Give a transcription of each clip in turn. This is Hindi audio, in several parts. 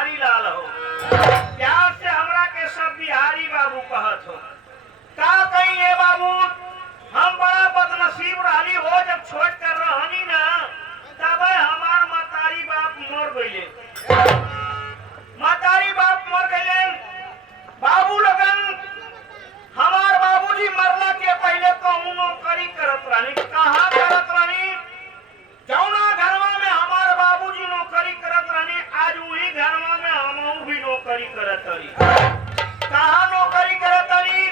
बिहारी लाल हो। प्यार से हमरा के सब बिहारी बाबू कहत हो। का कहिए बाबू, हम बड़ा बदनसीब रहली हो, जब छोड़ कर रहनी ना तब हमार मतारी बाप मर गईले। मतारी बाप मर गईले। बाबू लगन हमार बाबूजी मरला के पहले कहूँ नौकरी करत रहनी। कहाँ करत रहनी? जौना घरवा में हमार बाबूजी नौकरी करत रहनी, आज वही घरवा में हमहू भी नौकरी करत रही। कहाँ नौकरी करत रही?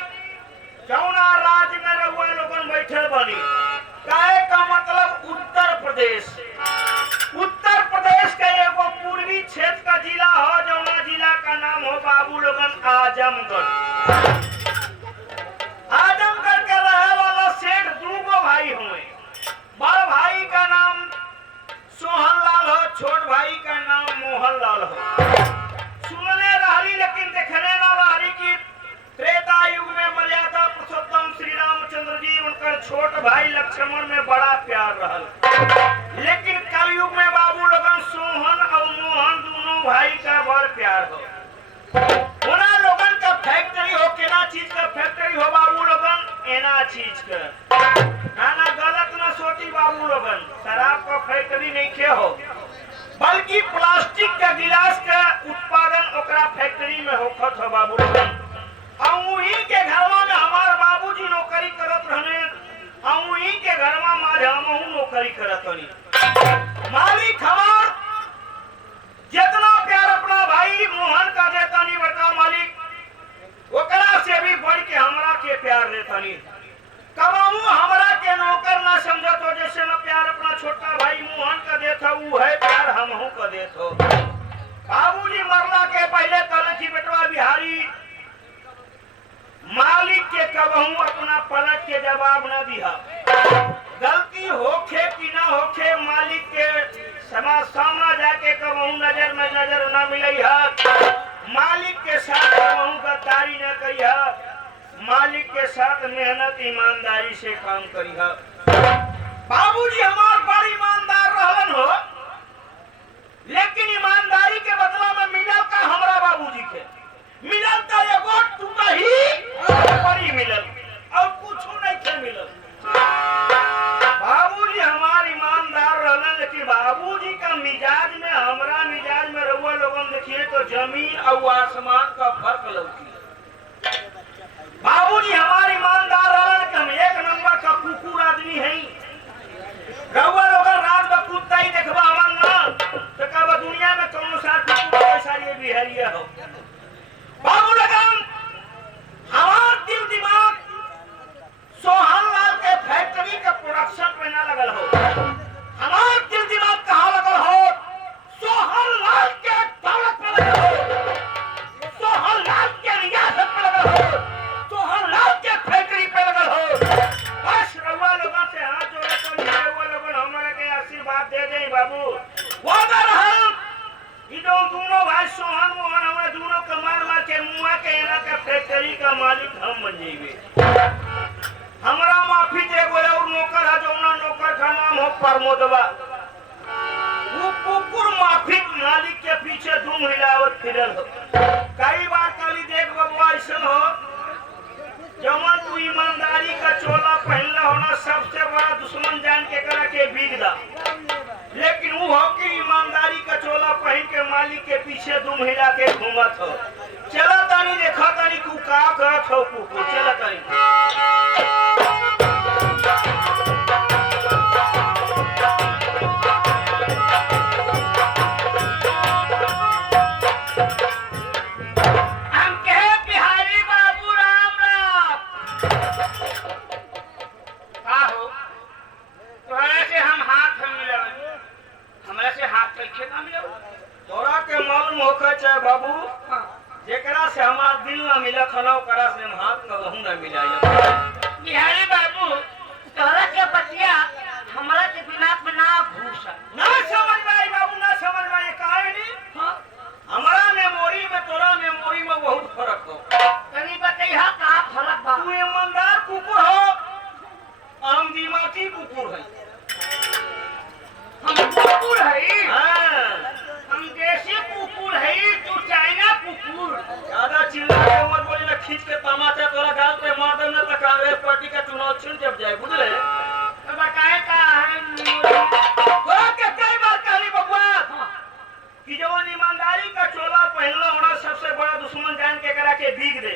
जौना राज्य में रहुआ लोगन बैठे बनी। काहे का मतलब उत्तर प्रदेश। उत्तर प्रदेश के एगो पूर्वी क्षेत्र का जिला हो, जौना जिला का नाम हो बाबू लोगन आजमगढ़। आजमगढ़ के रहे वाला सेठ दूगो भाई हुए। बड़ भाई का नाम सोहन लाल हो, छोट भाई का नाम मोहन लाल हो। सुनने रहली लेकिन देखने ना रहली कि त्रेता युग में मर्यादा पुरुषोत्तम श्री रामचंद्र जी उनकर छोट भाई लक्ष्मण में बड़ा प्यार रहल। लेकिन कलयुग में बाबू लोगन सोहन और मोहन दोनों भाई का बड़ प्यार हो। उना लोगन का फैक्ट्री हो, केना चीज का फैक्ट्री हो बाबू लोगन? एना चीज का। ना गलत ना सोची बाबू लोगन, शराब का फैक्ट्री नहीं के हो, बल्कि प्लास्टिक का गिलास का उत्पादन ओकरा फैक्ट्री में होखत हो बाबू लोगन। वहीं के घरवा में हमार बाबूजी नौकरी करत रहने, वहीं के घरवा में हमहू नौकरी करत रही। मालिक हमार जितना प्यार अपना भाई मोहन का देता नहीं, बता मालिक ओकरा से भी बढ़ के हमरा के प्यार देता नहीं। कबाऊ हमरा के नौकर ना समझत हो, जैसे मैं प्यार अपना छोटा भाई मोहन का देता वो है प्यार हमहू का देत हो। बाबूजी मरला के पहले कहले कि बेटवा बिहारी मालिक के कबहू अपना पलट के जवाब न दिया। गलती होखे कि ना होखे, मालिक के सामना जाके कबहू नजर में नजर न मिलई है। मालिक के साथ कबहू गद्दारी न करी है। मालिक के साथ मेहनत ईमानदारी से काम करी है। बाबूजी हमार बड़ ईमानदार रहलन हो, लेकिन ईमानदारी के बदला में मिलल का हमरा बाबूजी के मिलल तो एगो टुकही बड़ी मिलल और कुछ नहीं के मिलल। बाबूजी हमार ईमानदार रहलन, लेकिन बाबूजी का मिजाज में हमरा मिजाज में रहुआ लोगन देखिए तो जमीन और आसमान का फर्क लौकी। बाबूजी हमार ईमानदार रहलन कि हम एक नंबर का कुकुर आदमी है। रहुआ लोगन रात में कुत्ता ही देखबा हमन ना तो कहबा दुनिया में कौन सा कुकुर ऐसा ये बिहारिया हो। बाबू लगन हमार दिल दिमाग सोहन लाल के फैक्ट्री के प्रोडक्शन में ना लगल हो। हमार दिल दिमाग कहाँ लगल हो? सोहन लाल के दौलत में लगल हो, सोहन लाल के रियासत में लगल हो, सोहन लाल के फैक्ट्री पे लगल हो। बस रउआ लोगन से हाथ जोड़े तो रउआ लोगन हमरा के आशीर्वाद दे दे बाबू। वादा रहल कि दोनों भाई सोहन मोहन हमरा दोनों के मार मार के मुआ के एना के फैक्ट्री का मालिक हम बन जाइबे। हमरा माफी दे गो और नौकर है, जौना नौकर का नाम हो प्रमोदवा। वो कुकुर माफी मालिक के पीछे धूम हिलावत फिरल हो। कई बार कली देख बबुआ ऐसा हो, जवन तू ईमानदारी का चोला पहनले होना सबसे बड़ा दुश्मन जान के करा के बीग दा। लेकिन वो हो कि ईमानदारी का चोला पहन के मालिक के पीछे दुम हिला के घूमत हो। चला तानी देखा तानी तू का करत हो कुकुर, चला तानी। हम कहे बिहारी बाबू राम राम। का हो तोरा से हम हाथ मिलावे, हमरा से हाथ कैसे ना मिलावे? तोरा के मालूम होकर चाहे बाबू जेकरा से हमार दिल ना मिला खना ओकरा से हम हाथ न रहूं ना मिलाया। बिहारी बाबू तोरा के बतिया हमरा के दिमाग में ना घुसा। ना समझ में आई बाबू, ना समझ में आई। काहे नहीं? हां हमारा मेमोरी में तोरा मेमोरी में बहुत फर्क हो। तनी बतैहा का फर्क बा? तू ईमानदार कुकुर हो, हम दिमागी कुकुर है। हम कुकुर है, हां हम देसी कुकुर है। खींच के तमाचा तोरा गाल पे मार दे ना तो कांग्रेस पार्टी का चुनाव छिड़ जब जाए बुझले तो बताए का है तोरा के कई बार कहली बबुआ कि जवन ईमानदारी का चोला पहनलो होना सबसे बड़ा दुश्मन जान के करा के भीग दे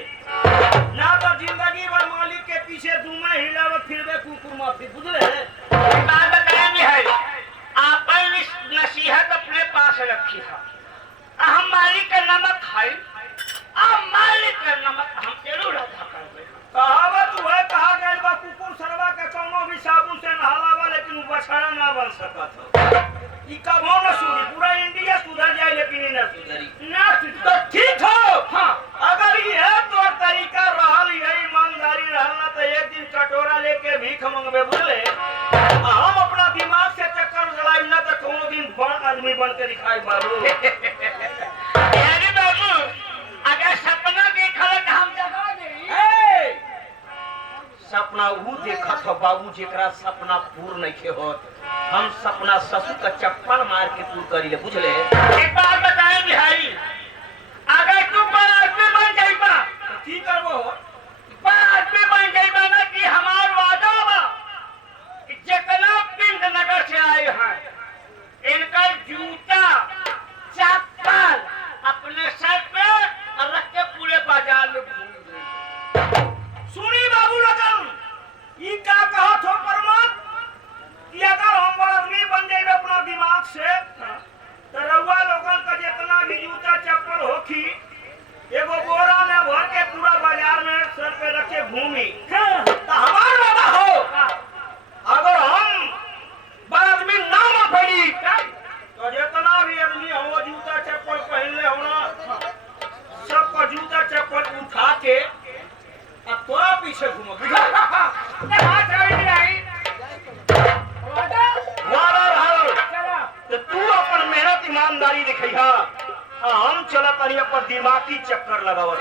ना तो जिंदगी भर मालिक के पीछे दुमे हिलावत फिरबे कुकुर माफी बुझले बात बताया नहीं है आपन नसीहत अपने पास रखी है हम मालिक का नमक खाई अब मालिक का नमक हम जरूर अदा करबे कहावत हुआ कहा गया बा कुकुर सरवा के कौनो भी साबुन से नहलावा लेकिन वो बछड़ा ना बन सकत हो ई कबो न सुधरी पूरा इंडिया सुधर जाए लेकिन ई न सुधरी ना तो ठीक हो हाँ अगर ये तो तरीका रहल है ईमानदारी रहल ना तो एक दिन कटोरा लेके भीख मंगबे बुझले हम अपना दिमाग से चक्कर चलाई ना तो कोनो दिन बड़ आदमी बन के दिखाई बाबू यानी बाबू अगर सपना देखल त हम जगा देई सपना वो देखत हो बाबू जेकरा सपना पूर्ण नहीं होत हम सपना ससुर का चप्पल मार के पूर्ण करी ले बुझले एक बात बताए बिहारी अगर तू बड़ा आदमी बन जाइबा तो की करबो बड़ा आदमी बन जाइबा ना कि हमार वादा बा कि जितना पिंड नगर से आए हैं इनका जूता चप्पल अपने सर पे रख के पूरे बाजार में घूम गए सुनी बाबू लगन ई का कहत हो परमात कि अगर हम बड़ आदमी बन जाइबे अपना दिमाग से तो रउआ लोगन का जितना भी जूता चप्पल होखी एगो बोरा में भर के पूरा बाजार में सर पे रख के घूमी तो हमार वादा हो अगर हम बड़ आदमी ना पड़ी तो जितना भी आदमी हो जूता चप्पल पहनले होना सबका जूता चप्पल उठा के अब तोरा पीछे घूमो बुझा तो तू अपन मेहनत ईमानदारी दिखैहा हम चलत तारी अपन दिमागी चक्कर लगावत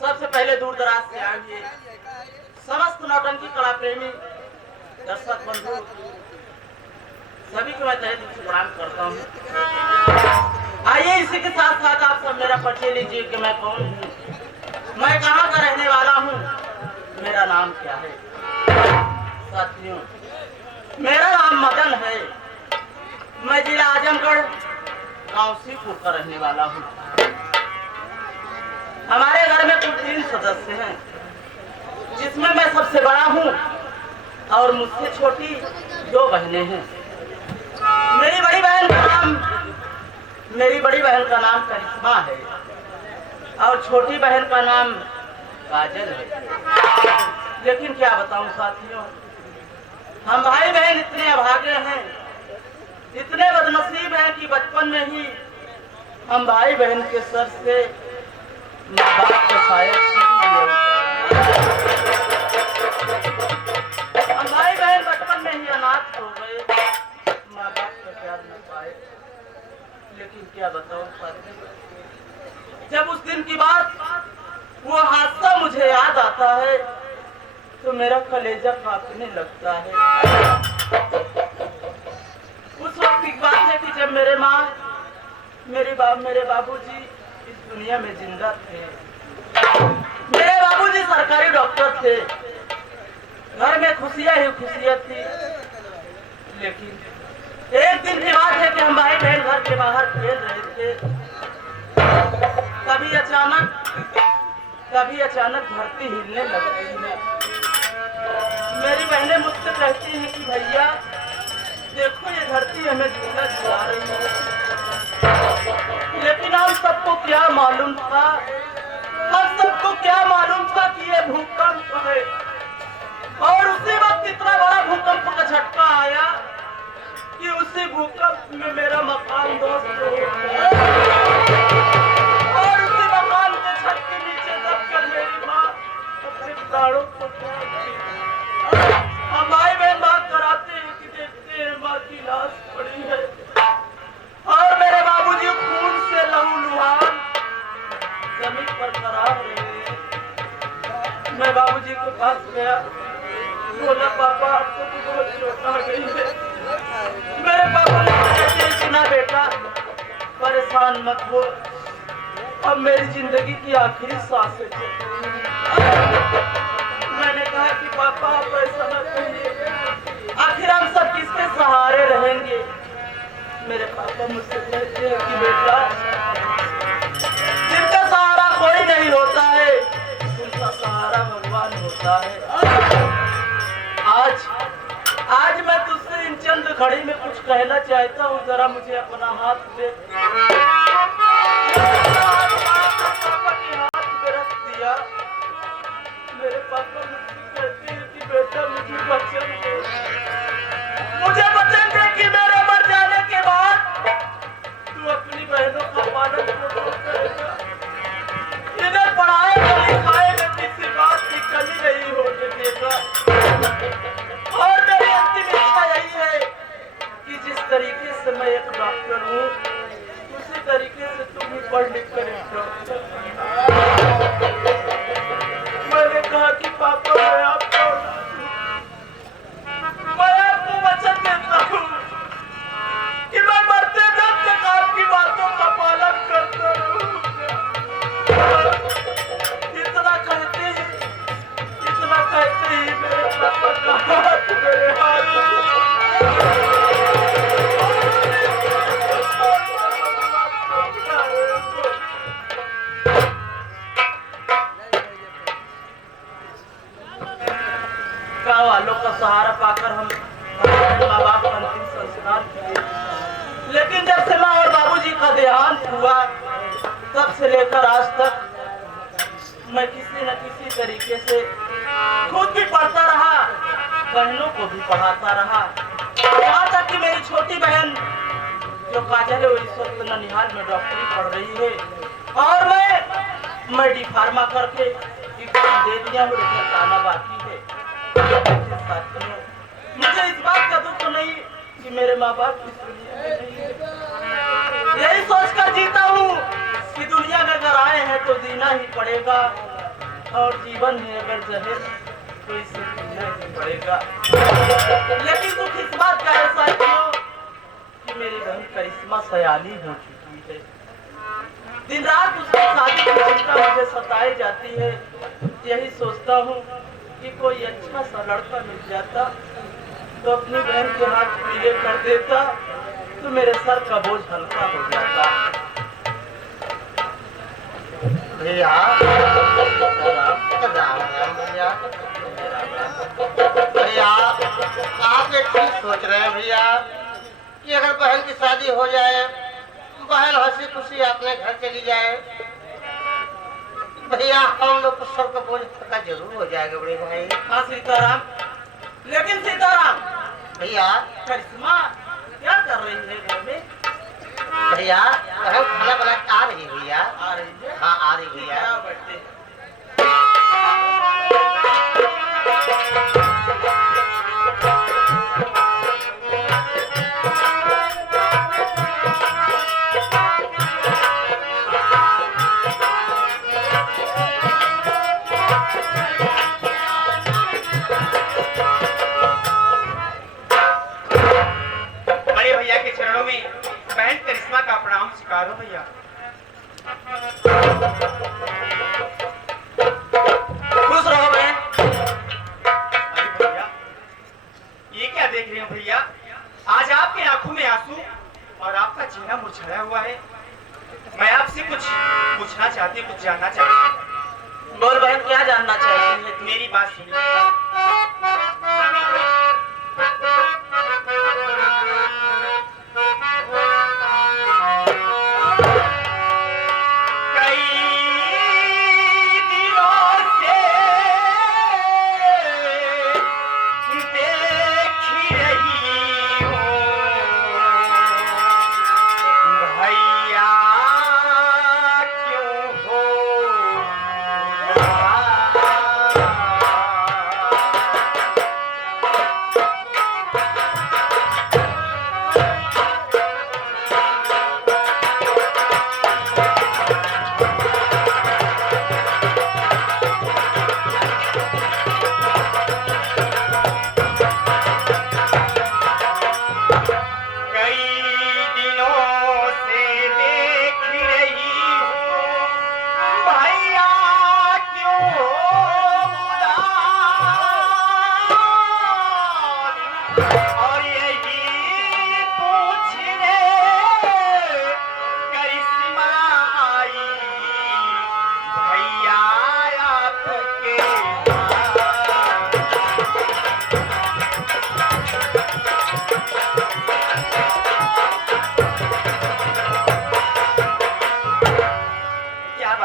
सबसे पहले दूर दराज से आइए समस्त नौटंकी कला प्रेमी दर्शक बंधु सभी को मैं तहे दिल से प्रणाम करता हूँ। आइए इसी के साथ साथ आप सब मेरा परिचय लीजिए कि मैं कौन हूँ, मैं कहाँ का रहने वाला हूँ, मेरा नाम क्या है। साथियों मेरा नाम मदन है, मैं जिला आजमगढ़ गांव सीपुर का रहने वाला हूँ। हमारे घर में कुल 3 सदस्य हैं जिसमें मैं सबसे बड़ा हूँ और मुझसे छोटी 2 बहनें हैं। मेरी बड़ी बहन का नाम करिश्मा है और छोटी बहन का नाम काजल है। लेकिन क्या बताऊं साथियों, हम भाई बहन इतने अभागे हैं, इतने बदनसीब हैं कि बचपन में ही हम भाई बहन के सर से माँ बाप को शायद छीन लिए। हम भाई बहन बचपन में ही अनाथ हो गए, माँ बाप का प्यार न पाए। लेकिन क्या बताओ साथियों, जब उस दिन की बात वो हादसा मुझे याद आता है तो मेरा कलेजा कांपने लगता है। उस वक्त की बात है कि जब मेरे बाबूजी इस दुनिया में जिंदा थे। मेरे बाबूजी सरकारी डॉक्टर थे, घर में खुशियां ही खुशियां थी। लेकिन एक दिन की बात है कि हम भाई बहन घर के बाहर खेल रहे थे, कभी अचानक धरती हिलने लगती है। मेरी बहनें मुझसे कहती हैं कि भैया देखो ये धरती हमें झूला झुला रही है। लेकिन हम सबको क्या मालूम था कि ये भूकंप है। और उसी वक्त इतना बड़ा भूकंप का झटका आया कि उसी भूकंप में मेरा मकान ध्वस्त हो गया और उसी मकान के छत के नीचे दबकर मेरी माँ अपने प्राणों को त्याग दी। हम भाई बहन बात कराते हैं कि देखते हैं माँ की लाश पड़ी है और मेरे बाबूजी खून से लहूलुहान जमीन पर खड़ा रहे हैं। मैं बाबूजी के पास गया, बोला पापा आपको तो बहुत चोट आ गई है। मेरे पापा ने मुझे सुना, बेटा परेशान मत हो, अब मेरी जिंदगी की आखिरी सांस है। मैंने कहा कि पापा आप ऐसा न कहिए, आखिर हम सब किसके सहारे रहेंगे। मेरे पापा मुझसे कहते हैं कि बेटा जिनका सहारा कोई नहीं होता है, उनका सहारा भगवान होता है। आज मैं तुझसे इन चंद घड़ी में कुछ कहना चाहता हूँ, जरा मुझे अपना हाथ दे। पापा के हाथ में रख दिया। मेरे पापा मुझसे कहते हैं कि बेटा मुझे वचन दे, मुझे वचन दे कि मेरे मर जाने के बाद तू अपनी बहनों का पालन पोषण करेगा, इन्हें पढ़ाए लिखाए में किसी बात की कमी नहीं होने देगा। और मेरी अंतिम इच्छा यही है कि जिस तरीके से मैं एक डॉक्टर हूँ, उसी तरीके से तुम भी पढ़ लिख कर एक डॉक्टर। मैंने कहा कि पापा मैं आपको वचन देता हूँ कि मैं मरते दम तक आपकी बातों का पालन करता रहूँगा। इतना कहते ही मेरे पापा का हाथ मेरे हाथ गाँव वालों का सहारा पाकर हम माँ बाप का अंतिम संस्कार किए। लेकिन जब से माँ और बाबूजी का देहांत हुआ, तब से लेकर आज तक मैं किसी न किसी तरीके से खुद भी पढ़ता रहा, बहनों को भी पढ़ाता रहा। यहाँ तक कि मेरी छोटी बहन जो काजल है, वो इस वक्त ननिहाल में डॉक्टरी पढ़ रही है, और मैं डी फार्मा करके एग्जाम दे दिया हूँ, रिजल्ट आना बाकी है। मुझे इस बात का दुख नहीं कि मेरे माँ बाप इस दुनिया में नहीं है। यही सोचकर जीता हूँ कि दुनिया में अगर आए हैं तो जीना ही पड़ेगा, और जीवन में अगर जहर तो इसे जीना ही पड़ेगा। लेकिन दुख इस बात का है साथियों कि मेरी बहन करिश्मा सयानी हो चुकी है। दिन रात उसकी शादी की चिंता मुझे सताई जाती है। यही सोचता हूँ कि कोई अच्छा सा लड़का मिल जाता तो अपनी बहन के हाथ पीले कर देता, तो मेरे सर का बोझ हल्का हो जाता। भैया भैया आप ये ठीक सोच रहे हैं भैया कि अगर बहन की शादी हो जाए, बहन हंसी खुशी अपने घर चली जाए, भैया हम लोग को सबका बोझ हल्का जरूर हो जाएगा बड़े भाई। हाँ सीताराम, लेकिन सीताराम भैया करिश्मा क्या कर रही है घर में? भैया बहन खाना बना के आ रही है भैया। आ रही है? हाँ आ रही भैया। क्या बैठते? बहन करिश्मा का प्रणाम स्वीकारो भैया। खुश रहो बहन। अरे भैया ये क्या देख रहे हो भैया? आज आपके आंखों में आंसू और आपका चेहरा मुरझाया हुआ है। मैं आपसे कुछ पूछना चाहती हूँ, कुछ जानना चाहती हूँ। बोल बहन, क्या जानना चाहती है? मेरी बात सुनिए।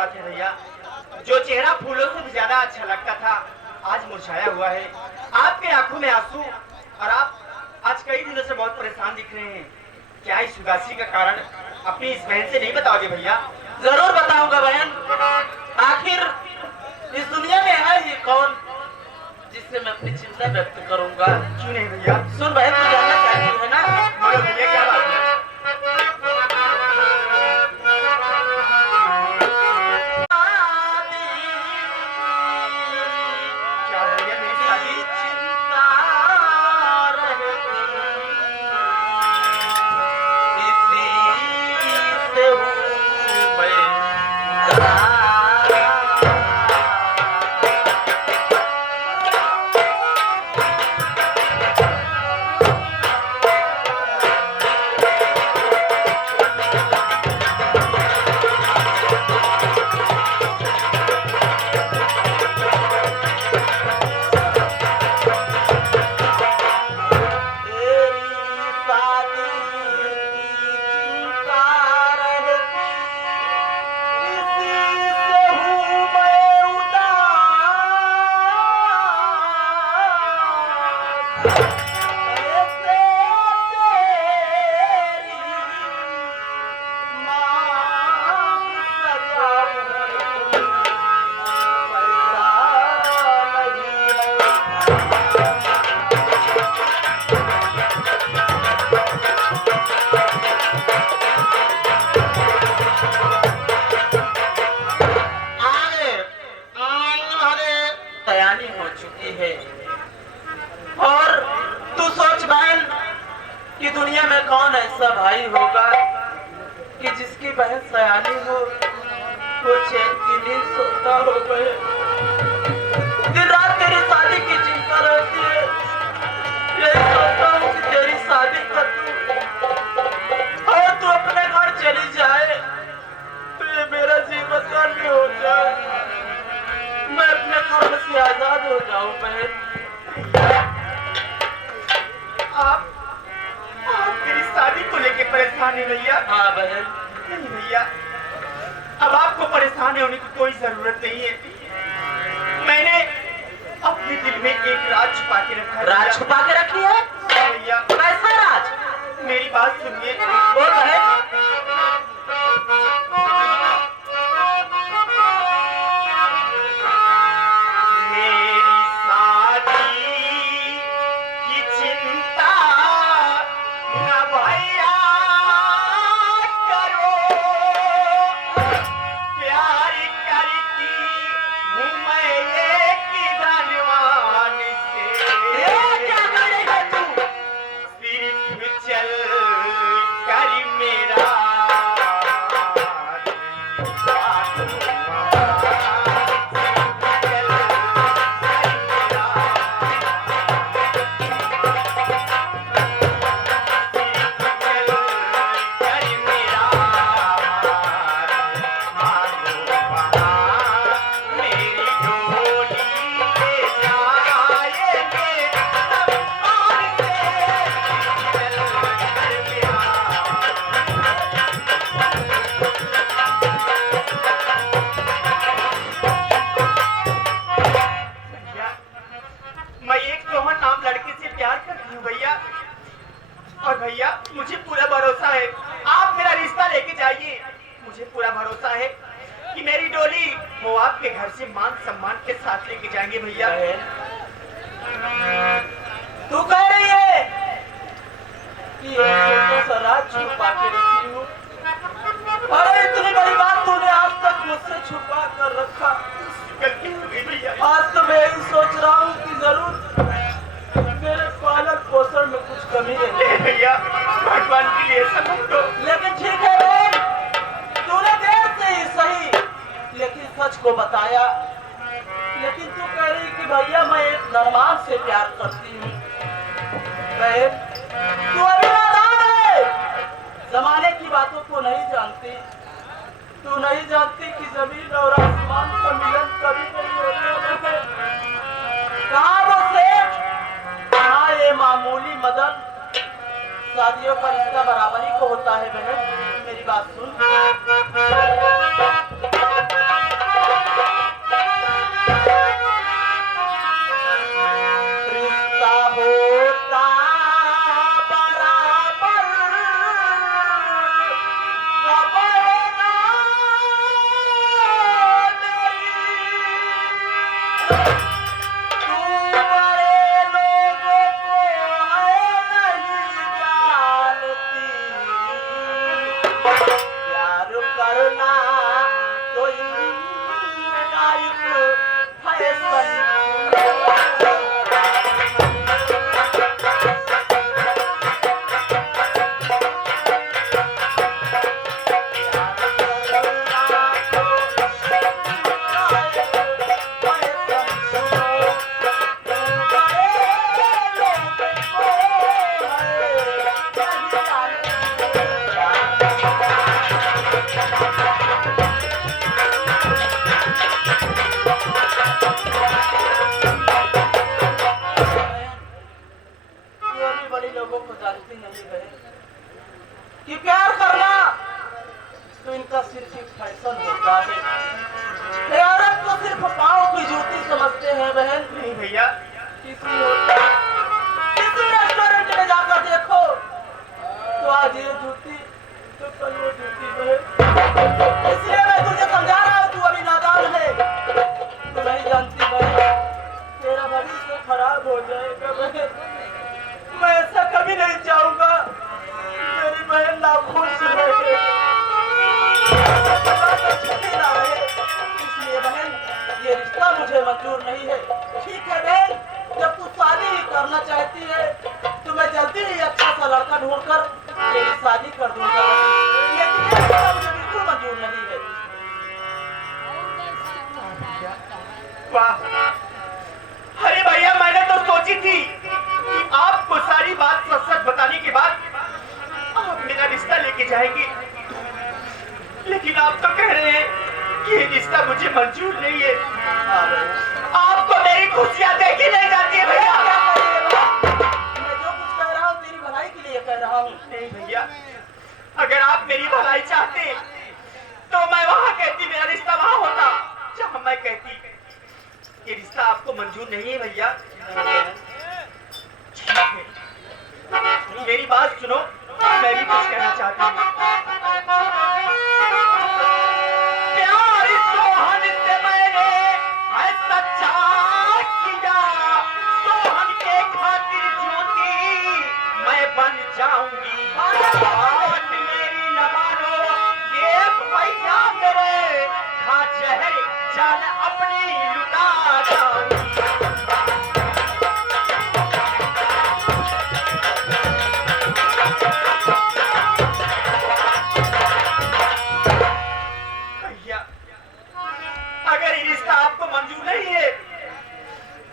बात है भैया, जो चेहरा फूलों से भी ज्यादा अच्छा लगता था आज मुरझाया हुआ है। आपके आंखों में आंसू और आप आज कई दिनों से बहुत परेशान दिख रहे हैं। क्या इस उदासी का कारण अपनी इस बहन से नहीं बताओगे भैया? जरूर बताऊंगा बहन। आखिर इस दुनिया में है ये कौन जिससे मैं अपनी चिंता व्यक्त करूंगा? क्यों नहीं भैया? सुन बहन, तू जानना चाहती है ना? बोलो भैया, क्या बात है? क्या भैया, मेरी शादी? चिंता रहती, इसी से हूँ मैं। तैयारी हो चुकी है और तू सोच बहन कि दुनिया में कौन ऐसा भाई होगा कि जिसकी बहन सयानी हो, वो चैन की नींद सोता हो गए। दिन रात तेरी शादी की चिंता रहती है, यही सोचता हूँ कि तेरी शादी कर दूं और तू अपने घर चली जाए तो ये मेरा जीवन धन्य हो जाए, मैं अपने कर्म से आजाद हो जाऊं बहन। आप मेरी शादी को लेके परेशान है भैया? हाँ बहन। नहीं भैया, अब आपको परेशान होने की कोई जरूरत नहीं है। मैंने अपने दिल में एक राज छुपा के रखा है। राज छुपा के रखी है? हाँ भैया। कैसा राज? मेरी बात सुनिए। वो बहन। और भैया मुझे पूरा भरोसा है, आप मेरा रिश्ता लेके जाइए। मुझे पूरा भरोसा है कि मेरी डोली वो आपके घर से मान सम्मान के साथ लेके जाएंगे भैया। तू कह रही है कि छोटा सा राज छुपा के रखी हूँ? अरे इतनी बड़ी बात तूने आज तक मुझसे छुपा कर रखा। गलती हो गई भैया। आज तो मैं यही सोच रहा हूँ कि जरूर मेरे पालन पोषण में कुछ कमी है। भैया भगवान के लिए समझ दो। लेकिन ठीक है बहन, तूने देर से ही सही लेकिन सच को बताया। लेकिन तू कह रही कि भैया मैं एक नरमान से प्यार करती हूँ। बहन तू अभी नादान है, जमाने की बातों को नहीं जानती। तू नहीं जानती कि जमीन और आसमान का मिलन कभी नहीं होता। कहाँ वो सेठ, कहाँ ये मामूली मदन। शादियों का रिश्ता बराबरी को होता है बहन, मेरी बात सुन। कि प्यार करना तो इनका सिर्फ एक फैशन होता है। औरत को सिर्फ पाँव की जूती समझते हैं बहन। नहीं भैया, किसी रेस्टोरेंट में जाकर देखो तो आज ये जूती तो कल वो जूती बहन। इसलिए मैं तुझे समझा रहा हूँ, तू अभी नादान है, तू नहीं जानती बहन, तेरा भविष्य खराब हो जाएगा बहन। मैं ऐसा कभी नहीं चाहूंगा मेरी बहन नाखुश रहे, इसलिए बहन ये रिश्ता मुझे मंजूर नहीं है। ठीक है बहन, जब तू शादी ही करना चाहती है तो मैं जल्दी ही अच्छा सा लड़का ढूंढकर तेरी शादी कर दूंगा, लेकिन ये रिश्ता मुझे बिल्कुल मंजूर नहीं है। वाह, अरे भैया मैंने तो सोची थी कि आपको सारी बात सच सच बताने के बाद आप मेरा रिश्ता लेके जाएंगे, लेकिन आप तो कह रहे हैं कि ये रिश्ता मुझे मंजूर नहीं है। आपको मेरी खुशियां देखी नहीं जाती है भैया। मैं जो कुछ कह रहा हूँ तेरी भलाई के लिए कह रहा हूँ। नहीं भैया, अगर आप मेरी भलाई चाहते तो मैं वहां कहती, मेरा रिश्ता वहां होता जहां मैं कहती ये रिश्ता आपको मंजूर नहीं है भैया। ठीक है, मेरी बात सुनो, मैं भी कुछ कहना चाहती हूँ। प्यार सोहन से मैंने है सच्चा किया, सोहन के खातिर ज्योति मैं बन जाऊंगी। बात मेरी न मानो ये भैया मेरे, खा जहर जान अपनी लुटा जाऊंगी। अगर ये रिश्ता आपको मंजूर नहीं है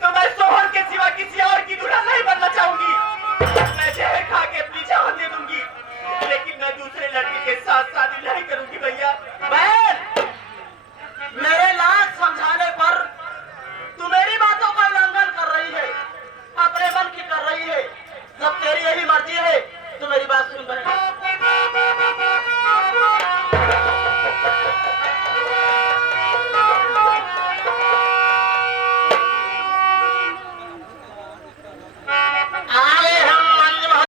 तो मैं सोहन के सिवा किसी और की दुल्हन नहीं बनना चाहूंगी। मैं जहर खा